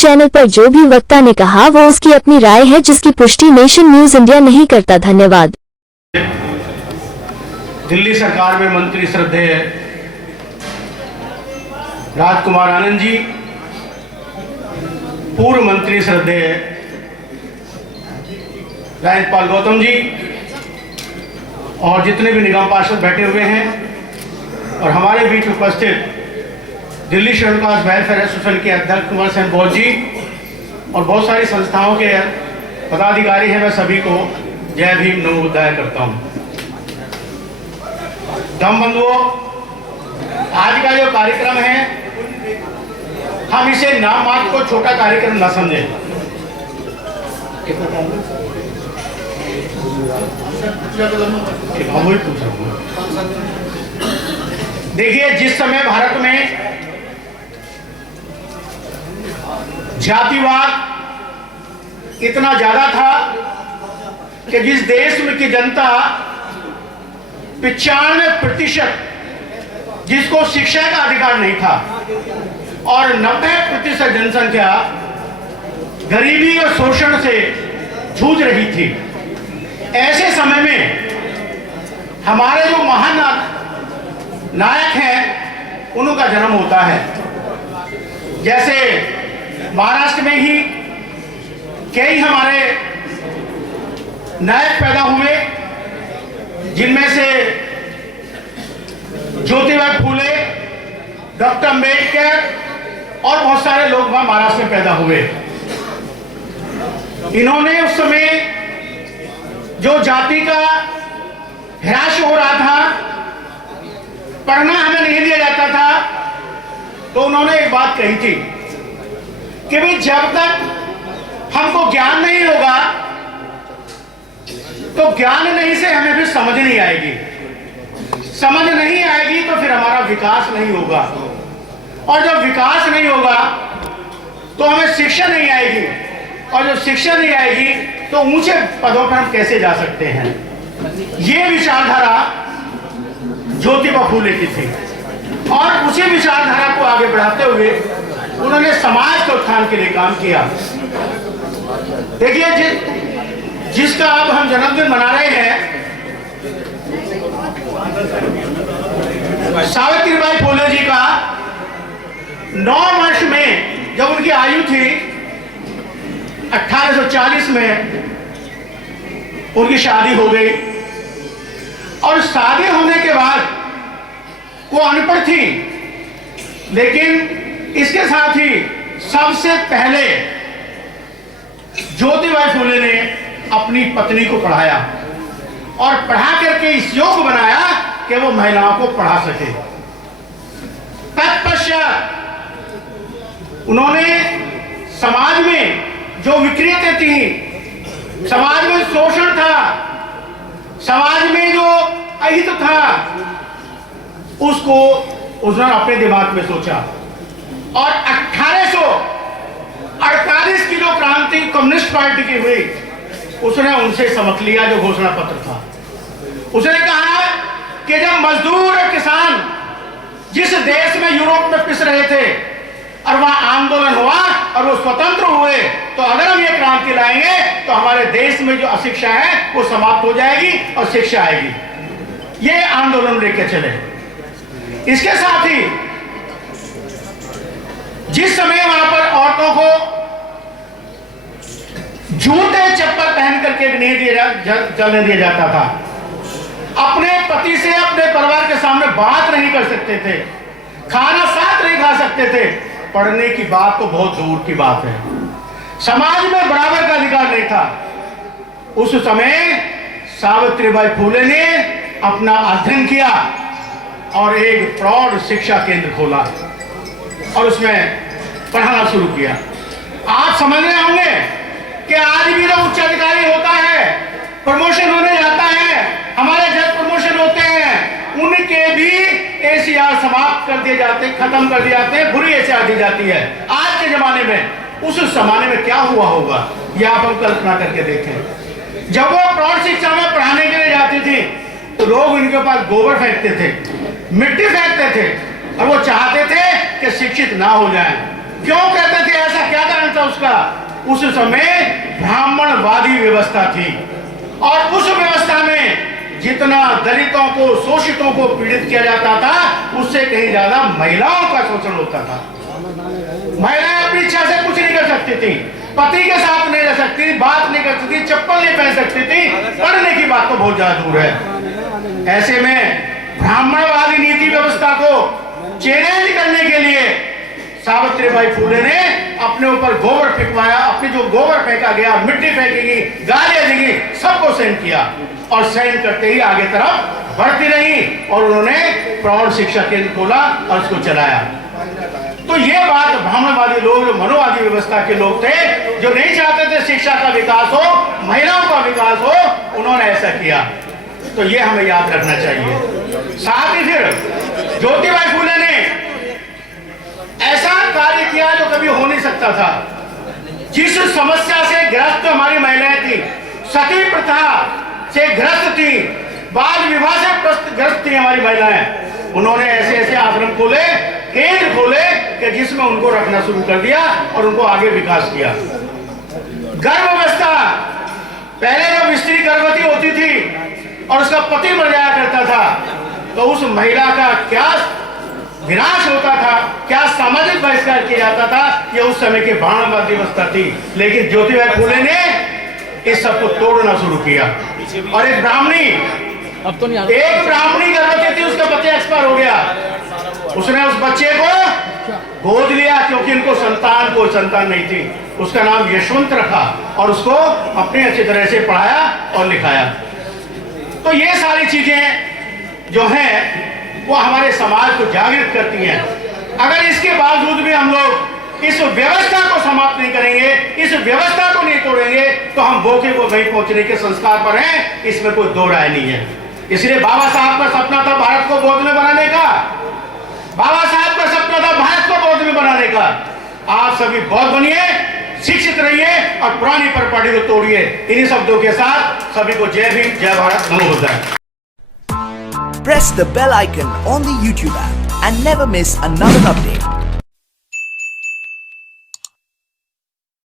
Channel पर जो भी वक्ता ने कहा वो उसकी अपनी राय है, जिसकी पुष्टि नेशन न्यूज इंडिया नहीं करता। धन्यवाद। दिल्ली सरकार में मंत्री श्रद्धेय राजकुमार आनंद जी, पूर्व मंत्री श्रद्धेय राजपाल गौतम जी और जितने भी निगम पार्षद बैठे हुए हैं और हमारे बीच उपस्थित Delhi schedule caste welfare association के अध्यक्ष कुमार सेन बोस जी और बहुत सारी संस्थाओं के पदाधिकारी हैं, मैं सभी को जय भीम नमो बुद्धाय करता हूं। धम्म बंधुओं, आज का जो कार्यक्रम है हम इसे नाम मात्र को छोटा कार्यक्रम न समझें। देखिए, जिस समय भारत में जातिवाद इतना ज्यादा था कि जिस देश में की जनता 95% जिसको शिक्षा का अधिकार नहीं था और 90% जनसंख्या गरीबी और शोषण से जूझ रही थी, ऐसे समय में हमारे जो महान नायक हैं उनका जन्म होता है। जैसे महाराष्ट्र में ही कई हमारे नायक पैदा हुए, जिनमें से ज्योतिबा फूले, डॉक्टर अम्बेडकर और बहुत सारे लोग वहां महाराष्ट्र में पैदा हुए। इन्होंने उस समय जो जाति का ह्रास हो रहा था, पढ़ना हमें नहीं दिया जाता था, तो उन्होंने एक बात कही थी कि भाई जब तक हमको ज्ञान नहीं होगा तो ज्ञान नहीं से हमें फिर समझ नहीं आएगी, समझ नहीं आएगी तो फिर हमारा विकास नहीं होगा, और जब विकास नहीं होगा तो हमें शिक्षा नहीं आएगी, और जब शिक्षा नहीं आएगी तो ऊंचे पदों पर हम कैसे जा सकते हैं। ये विचारधारा ज्योतिबा फूले की थी और उसी विचारधारा को आगे बढ़ाते हुए उन्होंने समाज के उत्थान के लिए काम किया। देखिए, जिसका अब हम जन्मदिन मना रहे हैं, सावित्रीबाई फूले जी का 9 वर्ष में जब उनकी आयु थी 1840 में उनकी शादी हो गई, और शादी होने के बाद वो अनपढ़ थी, लेकिन इसके साथ ही सबसे पहले ज्योतिबा फूले ने अपनी पत्नी को पढ़ाया और पढ़ा करके इस योग्य बनाया कि वो महिलाओं को पढ़ा सके। तत्पश्चात उन्होंने समाज में जो विकृतियां थी, समाज में शोषण था, समाज में जो अहित था, उसको उन्होंने अपने दिमाग में सोचा और 1848 की जो क्रांति कम्युनिस्ट पार्टी की हुई, उसने उनसे समझ लिया जो घोषणा पत्र था। उसने कहा कि जब मजदूर और किसान जिस देश में यूरोप में पिस रहे थे और वहां आंदोलन हुआ और वो स्वतंत्र हुए, तो अगर हम ये क्रांति लाएंगे तो हमारे देश में जो अशिक्षा है वो समाप्त हो जाएगी और शिक्षा आएगी। ये आंदोलन लेके चले। इसके साथ ही जिस समय वहां पर औरतों को जूते चप्पल पहन करके नहीं चलने दिया जाता था, अपने पति से अपने परिवार के सामने बात नहीं कर सकते थे, खाना साथ नहीं खा सकते थे, पढ़ने की बात तो बहुत दूर की बात है, समाज में बराबर का अधिकार नहीं था। उस समय सावित्रीबाई फूले ने अपना अध्ययन किया और एक प्रौढ़ शिक्षा केंद्र खोला और उसमें पढ़ाना शुरू किया। आप समझ रहे होंगे कि आज भी जो उच्च अधिकारी होता है, प्रमोशन होने जाता है, हमारे जब प्रमोशन होते हैं उनके भी एसीआर समाप्त कर दिए जाते हैं, खत्म कर दिए जाते हैं, बुरी एसीआर दी जाती है आज के जमाने में। उस जमाने में क्या हुआ होगा ये आप हम कल्पना करके देखें। जब वो प्रौढ़ शिक्षा में पढ़ाने के लिए जाती थी तो लोग उनके पास गोबर फेंकते थे, मिट्टी फेंकते थे और वो चाहते थे कि शिक्षित ना हो जाएं। क्यों कहते थे ऐसा, क्या कारण था उसका? उस समय ब्राह्मणवादी व्यवस्था थी और उस व्यवस्था में जितना दलितों को, शोषितों को पीड़ित किया जाता था, उससे कहीं ज्यादा महिलाओं का शोषण होता था। महिलाएं अपनी इच्छा से कुछ नहीं कर सकती थी, पति के साथ नहीं रह सकती, बात नहीं कर सकती, चप्पल नहीं पहन सकती थी, पढ़ने की बात तो बहुत ज्यादा दूर है। ऐसे में ब्राह्मणवादी नीति व्यवस्था को चैलेंज करने के लिए सावित्रीबाई फुले ने अपने ऊपर गोबर फेंकवाया। अपनी जो गोबर फेंका गया, मिट्टी फेंकेगी, गालियां देगी, सबको सहन किया और सहन करते ही आगे तरफ बढ़ती रही और उन्होंने प्रौढ़ शिक्षा केंद्र खोला और उसको चलाया। तो ये बात ब्राह्मणवादी लोग, जो मनोवादी व्यवस्था के लोग थे, जो नहीं चाहते थे शिक्षा का विकास हो, महिलाओं का विकास हो, उन्होंने ऐसा किया। तो ये हमें याद रखना चाहिए। साथ ही फिर ज्योतिबाई फुले ने ऐसा कार्य किया जो कभी हो नहीं सकता था। जिस समस्या से ग्रस्त हमारी महिलाएं थी, सती प्रथा से ग्रस्त थी, बाल विवाह से ग्रस्त थी हमारी महिलाएं, उन्होंने ऐसे ऐसे आश्रम खोले, केंद्र खोले कि जिसमें उनको रखना शुरू कर दिया और उनको आगे विकास किया। गर्भावस्था, पहले जब स्त्री गर्भवती होती थी और उसका पति मर जाया करता था, तो उस महिला का क्या विनाश होता था, क्या सामाजिक बहिष्कार किया जाता था, यह उस समय की ब्राह्मणवादी व्यवस्था थी। लेकिन ज्योतिबाई फुले ने इस सबको तोड़ना शुरू किया और एक ब्राह्मणी गर्भवती थी, उसका बच्चा एक्सपायर हो गया, उसने उस बच्चे को गोद लिया क्योंकि उनको संतान नहीं थी। उसका नाम यशवंत रखा और उसको अपने अच्छी तरह से पढ़ाया और लिखाया। तो ये सारी चीजें जो हैं वो हमारे समाज को जागृत करती हैं। अगर इसके बावजूद भी हम लोग इस व्यवस्था को समाप्त नहीं करेंगे, इस व्यवस्था को नहीं तोड़ेंगे, तो हम भूखे को वहीं पहुंचने के संस्कार पर हैं, इसमें कोई दो राय नहीं है। इसलिए बाबा साहब का सपना था भारत को बौद्ध में बनाने का, बाबा साहब का सपना था भारत को बौद्ध में बनाने का। आप सभी बौद्ध बनिए, शिक्षित रहिए और पुरानी परंपरा को तोड़िए। इन्हीं शब्दों के साथ सभी को जय भीम, जय भारत, नमो बुद्धाय। Press the bell icon on the YouTube app and never miss another update.